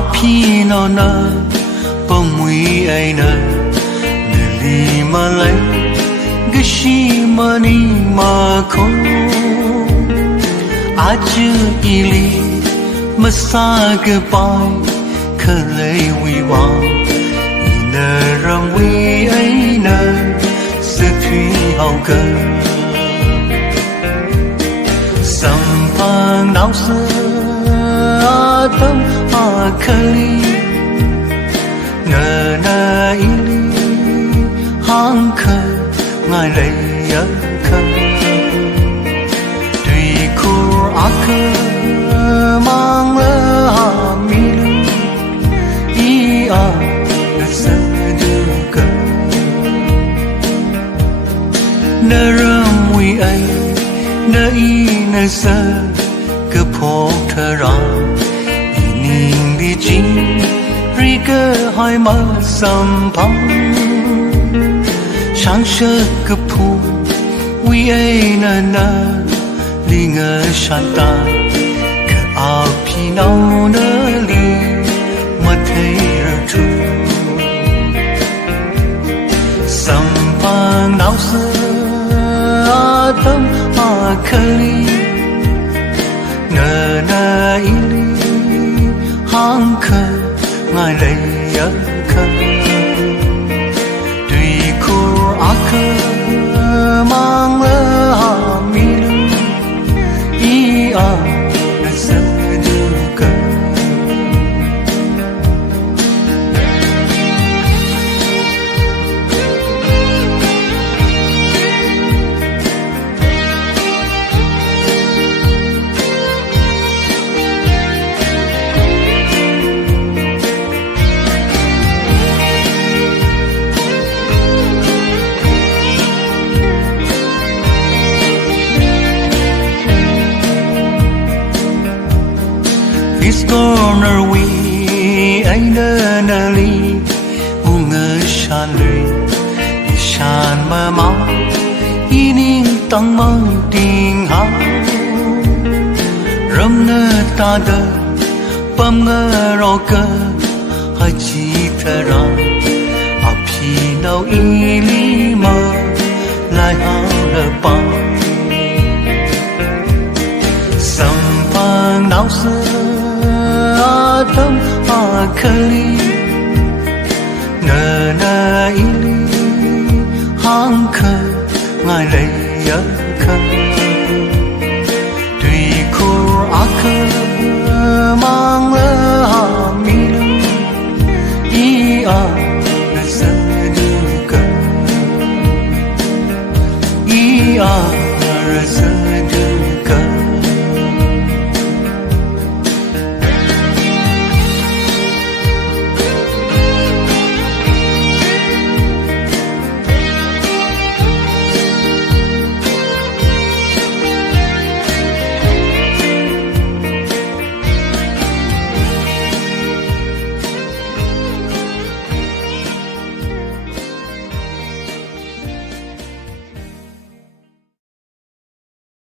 Apinona pamui aina Nili malay Gishimani mako Aju ili Masagabai Kalay wiwa Ina ramwi aina Satri hauga Sampang nausa Adam akali na ili hangka ngai lay ka tùy kur aka mang la hamilu ia sa du ka na ramwi ai na I na sa ka phok thara Ninh đi chi ri cơ hai má sam phăng sáng sơ cấp thu vi ai na li ngơ san ta cơ áo pi nâu nơ li mà thấy ra chu sam phăng náo sơ tâm akali na ili hangka ngai lay ka tùy kur aka mang la hamilu ia sa du ka This corner we aina nali unga shanri ishan ma ma ining tang mang ting ha ram na ta da pam nga ro ka ha chi thara api nau ili ma lai ha la pa sam pang nau sa Adam akali na ili hangka ngai lay ka tùy kur aka mang la hamilu ia sa du ka ia sa